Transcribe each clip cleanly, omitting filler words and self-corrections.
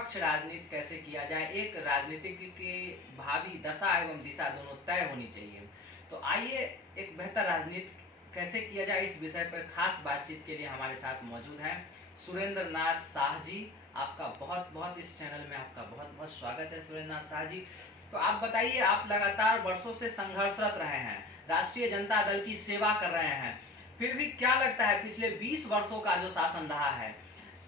निष्पक्ष राजनीति कैसे किया जाए, एक राजनीतिक की भावी दशा एवं दिशा दोनों तय होनी चाहिए। तो आइए एक बेहतर राजनीति कैसे किया जाए इस विषय पर खास बातचीत के लिए हमारे साथ मौजूद हैं सुरेंद्र नाथ शाह जी। आपका बहुत बहुत इस चैनल में आपका बहुत बहुत स्वागत है सुरेंद्र नाथ शाह जी। तो आप बताइए, आप लगातार वर्षों से संघर्षरत रहे हैं, राष्ट्रीय जनता दल की सेवा कर रहे हैं, फिर भी क्या लगता है पिछले 20 वर्षों का जो शासन रहा है,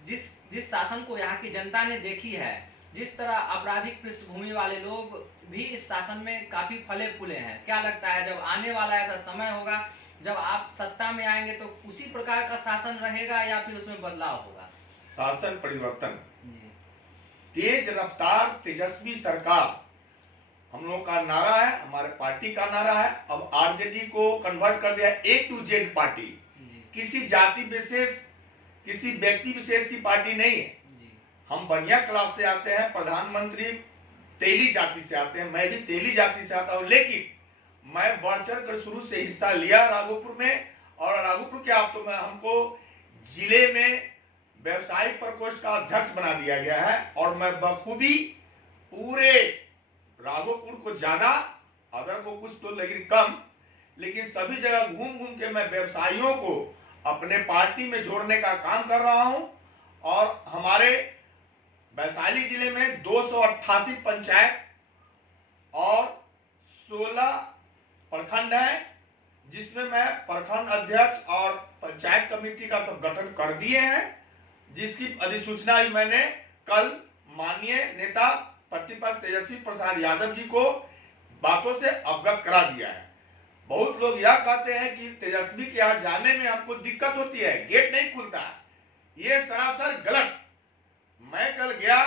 जिस शासन को यहाँ की जनता ने देखी है, जिस तरह आपराधिक पृष्ठभूमि वाले लोग भी इस शासन में काफी फले फूले हैं, क्या लगता है जब आने वाला ऐसा समय होगा जब आप सत्ता में आएंगे तो उसी प्रकार का शासन रहेगा या फिर उसमें बदलाव होगा? शासन परिवर्तन, तेज रफ्तार तेजस्वी सरकार हम लोग का नारा है, हमारे पार्टी का नारा है। अब आरजेडी को कन्वर्ट कर दिया ए टू जेड पार्टी, किसी जाति विशेष किसी व्यक्ति विशेष की पार्टी नहीं है। हम बढ़िया क्लास से आते हैं, प्रधानमंत्री तेली जाति से आते हैं, मैं भी तेली जाति से आता हूं, लेकिन मैं बढ़ चढ़ कर शुरू से हिस्सा लिया राघोपुर में। और राघोपुर के आप तो मैं हमको जिले में व्यवसायिक प्रकोष्ठ का अध्यक्ष बना दिया गया है और मैं बखूबी पूरे राघोपुर को ज्यादा, अदर को कुछ तो लेकिन कम, लेकिन सभी जगह घूम घूम के मैं व्यवसायियों को अपने पार्टी में जोड़ने का काम कर रहा हूं। और हमारे वैशाली जिले में 288 पंचायत और 16 प्रखंड है, जिसमें मैं प्रखंड अध्यक्ष और पंचायत कमेटी का सब गठन कर दिए हैं, जिसकी अधिसूचना भी मैंने कल माननीय नेता प्रतिपक्ष तेजस्वी प्रसाद यादव जी को बातों से अवगत करा दिया है। बहुत लोग यह कहते हैं कि तेजस्वी के यहाँ जाने में हमको दिक्कत होती है, गेट नहीं खुलता। ये सरासर गलत। मैं कल गया,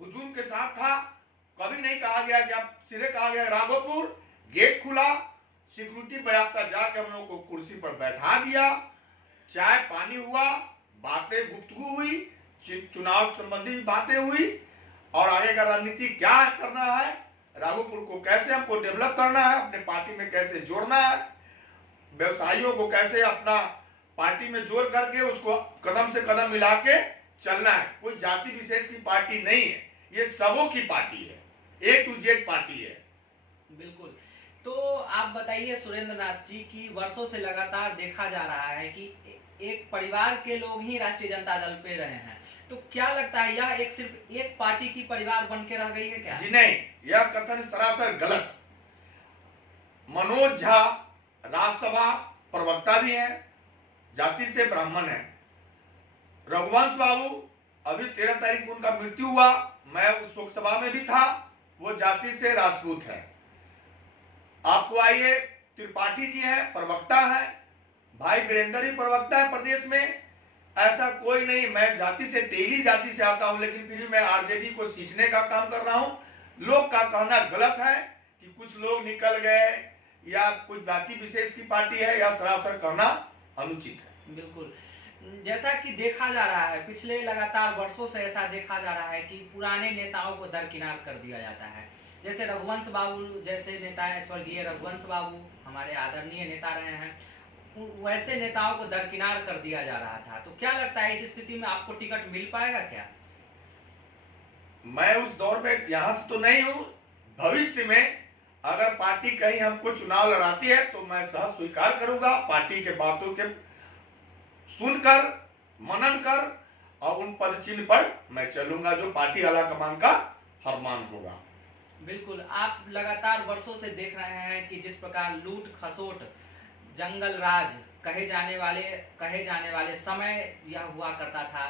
हुजूम के साथ था, कभी नहीं कहा गया कि आप सीधे कहा गया राघोपुर, गेट खुला, सिक्योरिटी बयाफ्ता जाके हम लोग को कुर्सी पर बैठा दिया, चाय पानी हुआ, बातें गुफ्तगू हुई, चुनाव संबंधी बातें हुई और आगे का रणनीति क्या करना है, राघोपुर को कैसे हमको डेवलप करना है, अपने पार्टी में कैसे जोड़ना है, व्यवसायियों को कैसे अपना पार्टी में जोड़ करके उसको कदम से कदम मिला के चलना है। कोई जाति विशेष की पार्टी नहीं है, ये सबों की पार्टी है, ए टू जेड पार्टी है। बिल्कुल। तो आप बताइए सुरेंद्र नाथ जी की वर्षों से लगातार देखा जा रहा है कि एक परिवार के लोग ही राष्ट्रीय जनता दल पे रहे हैं, तो क्या लगता है यह एक सिर्फ एक पार्टी की परिवार बन के रह गई है क्या? जी नहीं, यह कथन सरासर गलत। मनोज झा राज्यसभा प्रवक्ता भी है, जाति से ब्राह्मण है। रघुवंश बाबू अभी 13 तारीख को उनका मृत्यु हुआ, मैं उस शोकसभा में भी था, वो जाति से राजपूत है। आपको आइए त्रिपाठी जी हैं, प्रवक्ता है, भाई वीरेंद्र ही प्रवक्ता है प्रदेश में। ऐसा कोई नहीं, मैं जाति से तेली जाति से आता हूं, लेकिन फिर भी मैं आरजेडी को सींचने का काम कर रहा हूं। लोग का कहना गलत है कि कुछ लोग निकल गए या कुछ जाति विशेष की पार्टी है, या सरासर कहना अनुचित है। बिल्कुल। जैसा कि देखा जा रहा है, पिछले लगातार वर्षों से ऐसा देखा जा रहा है कि पुराने नेताओं को दरकिनार कर दिया जाता है। जैसे रघुवंश बाबू जैसे नेता है, स्वर्गीय रघुवंश बाबू हमारे आदरणीय नेता रहे हैं, वैसे नेताओं को दरकिनार कर दिया जा रहा था। तो क्या लगता है इस स्थिति में आपको टिकट मिल पाएगा क्या? मैं उस दौर में यहां से तो नहीं हूं, भविष्य में अगर पार्टी कहीं हमको चुनाव लड़ाती है तो मैं सहज स्वीकार करूंगा, पार्टी के बातों के सुनकर मनन कर और उन पद चिन्ह पर मैं चलूंगा जो पार्टी आला कमान का फरमान होगा। बिल्कुल। आप लगातार वर्षों से देख रहे हैं कि जिस प्रकार लूट खसोट, जंगल राज कहे जाने वाले समय यह हुआ करता था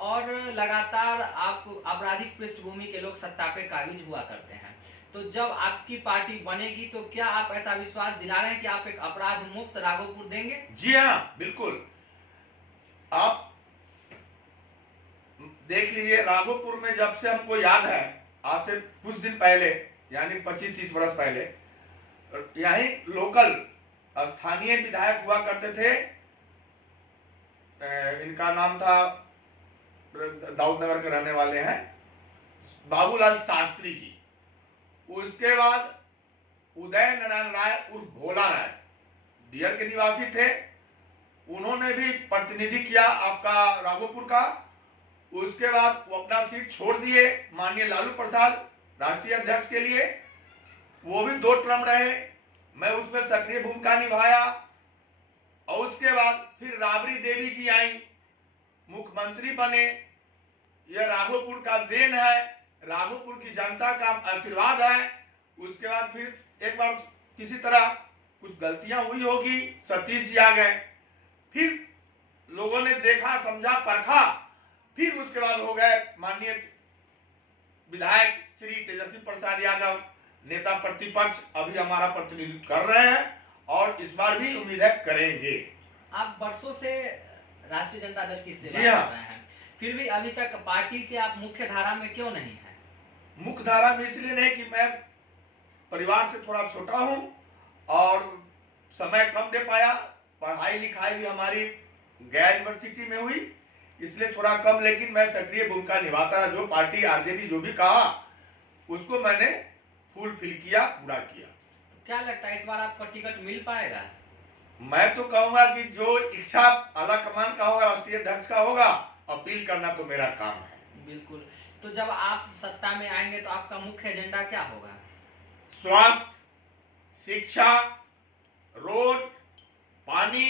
और लगातार आप आपराधिक पृष्ठभूमि के लोग सत्ता पे काबिज हुआ करते हैं। तो जब आपकी पार्टी बनेगी तो क्या आप ऐसा विश्वास दिला रहे हैं कि आप एक अपराध मुक्त राघोपुर देंगे? जी हाँ, बिल्कुल। आप देख लीजिए, राघोपुर में जब से हमको याद है, आज से कुछ दिन पहले यानी 25-30 वर्ष पहले, यही लोकल स्थानीय विधायक हुआ करते थे, इनका नाम था, दाऊदनगर के रहने वाले हैं, बाबूलाल शास्त्री जी। उसके बाद उदय नारायण राय उर्फ भोला राय दियर के निवासी थे, उन्होंने भी प्रतिनिधि किया आपका राघोपुर का। उसके बाद वो अपना सीट छोड़ दिए माननीय लालू प्रसाद राष्ट्रीय अध्यक्ष के लिए, वो भी 2 टर्म रहे, मैं उसमें सक्रिय भूमिका निभाया। और उसके बाद फिर राबड़ी देवी जी आई, मुख्यमंत्री बने। यह राघोपुर का देन है, राघोपुर की जनता का आशीर्वाद है। उसके बाद फिर एक बार किसी तरह कुछ गलतियां हुई होगी, सतीश जी आ गए, फिर लोगों ने देखा, समझा, परखा, फिर उसके बाद हो गए माननीय विधायक श्री तेजस्वी प्रसाद यादव, नेता प्रतिपक्ष, अभी हमारा प्रतिनिधित्व कर रहे हैं और इस बार भी उम्मीद है करेंगे। आप वर्षों से राष्ट्रीय जनता दल की सेवा जी हाँ। कर रहे हैं, फिर भी अभी तक पार्टी के आप मुख्य धारा में क्यों नहीं हैं? मुख्य धारा में इसलिए नहीं कि मैं परिवार से थोड़ा छोटा हूं और समय कम दे पाया, पढ़ाई लिखाई भी हमारी गया यूनिवर्सिटी में हुई, इसलिए थोड़ा कम, लेकिन मैं सक्रिय भूमिका निभाता रहा। जो पार्टी आरजेडी जो भी कहा उसको मैंने फुलफिल किया, पूरा किया। तो क्या लगता है इस बार आपको टिकट मिल पाएगा? मैं तो कहूंगा कि जो इच्छा आला कमान का होगा, राष्ट्रीय अध्यक्ष का होगा, अपील करना तो मेरा काम है। बिल्कुल। तो जब आप सत्ता में आएंगे तो आपका मुख्य एजेंडा क्या होगा? स्वास्थ्य, शिक्षा, रोड, पानी,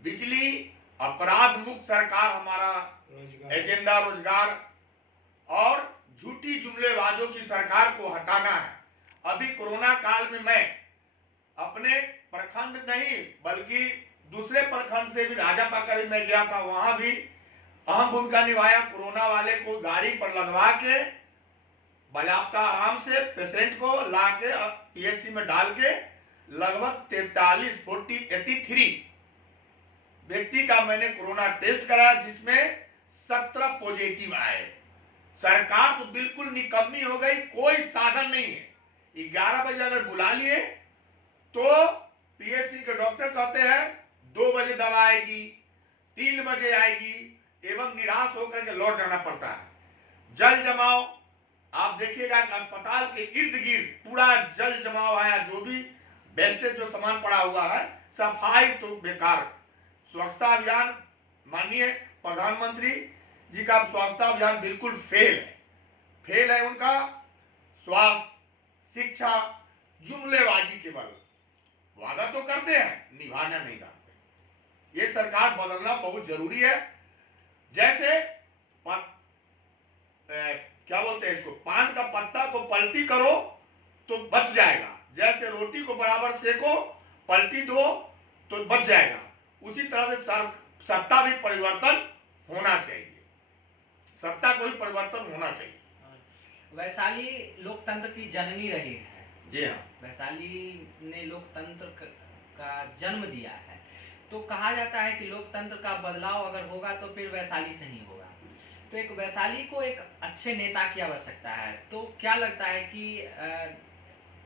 बिजली, अपराध मुक्त सरकार हमारा एजेंडा, रोजगार और झूठी जुमलेबाजों की सरकार को हटाना है। अभी कोरोना काल में मैं अपने प्रखंड नहीं बल्कि दूसरे प्रखंड से भी राजापाकर में गया था, वहां भी अहम भूमिका निभाया। कोरोना वाले को गाड़ी पर लदवा के बाजाबता आराम से पेशेंट को ला के पीएचसी में डाल के लगभग 83 व्यक्ति का मैंने कोरोना टेस्ट कराया, जिसमें 17 पॉजिटिव आए। सरकार तो बिल्कुल निकम्मी हो गई, कोई साधन नहीं है। 11 बजे अगर बुला लिए तो पीएचसी के डॉक्टर कहते हैं 2 बजे दवा आएगी, 3 बजे आएगी, एवं निराश होकर के लौट जाना पड़ता है। जल जमाव आप देखिएगा कि अस्पताल के इर्द गिर्द पूरा जल जमाव आया, जो भी वेस्टेज जो सामान पड़ा हुआ है, सफाई तो बेकार। स्वच्छता अभियान माननीय प्रधानमंत्री जी का स्वच्छता अभियान बिल्कुल फेल है उनका। स्वास्थ्य, शिक्षा, जुमलेबाजी केवल वादा तो करते हैं, निभाना नहीं जानते। ये सरकार बदलना बहुत जरूरी है। जैसे क्या बोलते हैं इसको, पान का पत्ता को पलटी करो तो बच जाएगा, जैसे रोटी को बराबर सेको, पलटी दो तो बच जाएगा, उसी तरह से सत्ता भी परिवर्तन होना चाहिए। सत्ता को भी परिवर्तन होना चाहिए। वैशाली लोकतंत्र की जननी रही है। जी हाँ, वैशाली ने लोकतंत्र का जन्म दिया है, तो कहा जाता है कि लोकतंत्र का बदलाव अगर होगा तो फिर वैशाली से ही होगा। तो एक वैशाली को एक अच्छे नेता की आवश्यकता है, तो क्या लगता है कि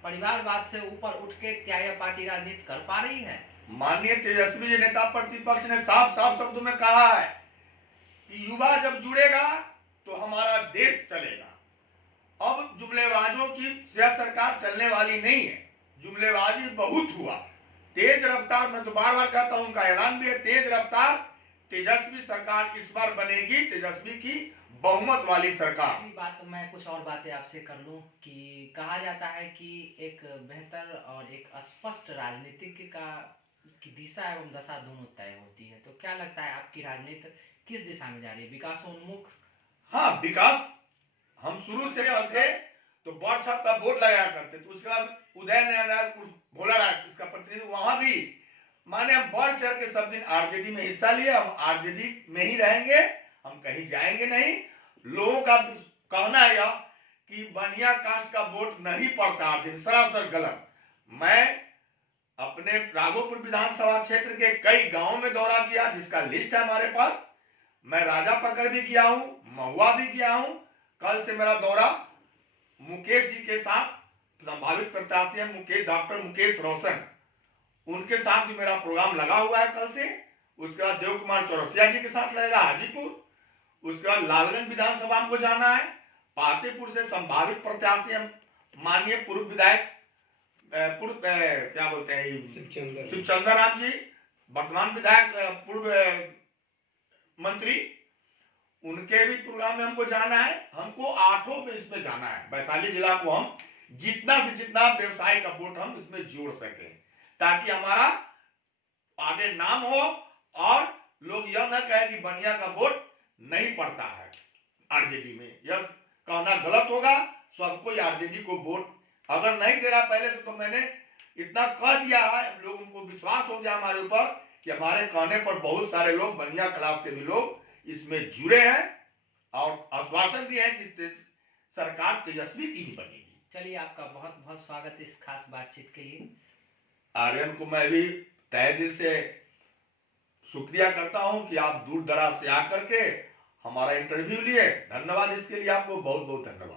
परिवारवाद से ऊपर उठ के क्या यह पार्टी राजनीति कर पा रही है? माननीय तेजस्वी जी नेता प्रतिपक्ष ने साफ साफ शब्दों में कहा है कि युवा जब जुड़ेगा तो हमारा देश चलेगा। अब जुमलेबाजों की यह सरकार चलने वाली नहीं है, जुमलेबाजी बहुत हुआ। तेज रफ्तार, मैं तो बार बार कहता हूं, उनका ऐलान भी है, तेज रफ्तार तेजस्वी सरकार इस बार बनेगी, तेजस्वी की बहुमत वाली सरकार। बात मैं कुछ और बातें आपसे कर लूं कि कहा जाता है कि एक बेहतर और एक स्पष्ट राजनीतिक की दिशा एवं दशा दोनों तय होती है। तो क्या लगता है आपकी राजनीति किस दिशा में जा रही है, विकासोन्मुख? हाँ, विकास। हम शुरू से थे तो बॉट छाप का बोर्ड लगाया करते, तो उसके बाद उदय नारायण भोला राय इसका प्रतिनिधि, वहां भी माने हम बढ़ चढ़ के सब दिन आरजेडी में हिस्सा लिए। हम आरजेडी में ही रहेंगे, हम कहीं जाएंगे नहीं। लोगों का कहना है यह कि बनिया कास्ट का वोट नहीं पड़ता आरजेडी, सरासर गलत। मैं अपने राघोपुर विधानसभा क्षेत्र के कई गांवों में दौरा किया, जिसका लिस्ट है हमारे पास। मैं राजापकर भी गया हूं, महुआ भी गया हूं। कल से मेरा दौरा मुकेश जी के साथ, संभावित प्रत्याशी है मुकेश, डॉक्टर मुकेश रोशन, उनके साथ भी मेरा प्रोग्राम लगा हुआ है कल से। उसके बाद देव कुमार चौरसिया जी के साथ लगेगा हाजीपुर। उसके बाद लालगंज विधानसभा को जाना है। पातेपुर से संभावित प्रत्याशी हम माननीय पूर्व विधायक क्या बोलते हैं, शिवचंद्र राम जी, वर्तमान विधायक, पूर्व मंत्री, उनके भी प्रोग्राम में हमको जाना है। हमको 8 में इसमें जाना है। वैशाली जिला को हम जितना से जितना व्यवसाय का वोट हम इसमें जोड़ सकें, ताकि हमारा आगे नाम हो और लोग यह ना कहे कि बनिया का वोट नहीं पड़ता है आरजेडी में। यह कहना गलत होगा। सब कोई आरजेडी को वोट अगर नहीं दे रहा पहले तो मैंने इतना कह दिया है, लोग उनको विश्वास हो गया हमारे ऊपर कि हमारे कहने पर बहुत सारे लोग बनिया क्लास के भी लोग इसमें जुड़े हैं और आश्वासन दिए हैं कि सरकार तेजस्वी की ही बनेगी। चलिए, आपका बहुत बहुत स्वागत इस खास बातचीत के लिए। आर्यन को मैं भी तहे दिल से शुक्रिया करता हूं कि आप दूर दराज से आकर के हमारा इंटरव्यू लिए। धन्यवाद, इसके लिए आपको बहुत बहुत धन्यवाद।